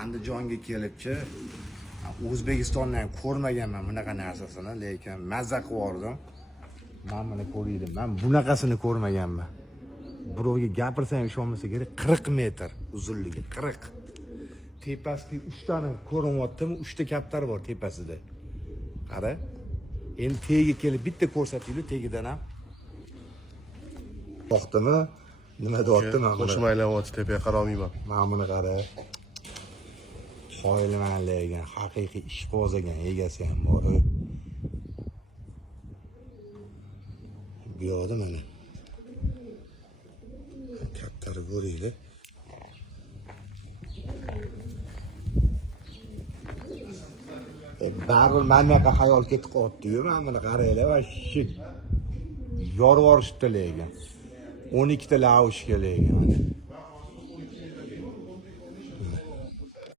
Andijonga kelibchi. O'zbekistonda ham ko'rmaganman bunaqa narsasini, lekin mazza qilib men buni ko'rdim. Men bunaqasini ko'rmaganman. Birovga gapirsam ishonmasa kerak, 40 metr uzunligi, 40. Tepasida 3 tani ko'rinyaptimi? 3 ta kaptar bor tepasida. Qara. Endi tagiga kelib bitta ko'rsatinglar, tagidan ham. To'xtami? Nima deyapti men? Qo'shma aylanyapti, tepaga qaramayman. Mana buni qara. Qoyilman lekin haqiqiy ishqo'z ekan, egasi ham bor. Bu yoqda mana. Kattari ko'ringlar. Baribir menga xayol ketib qoldi-yu, men buni qaranglar va yorib yuborishdi lekin. 12 ta laushga lekin.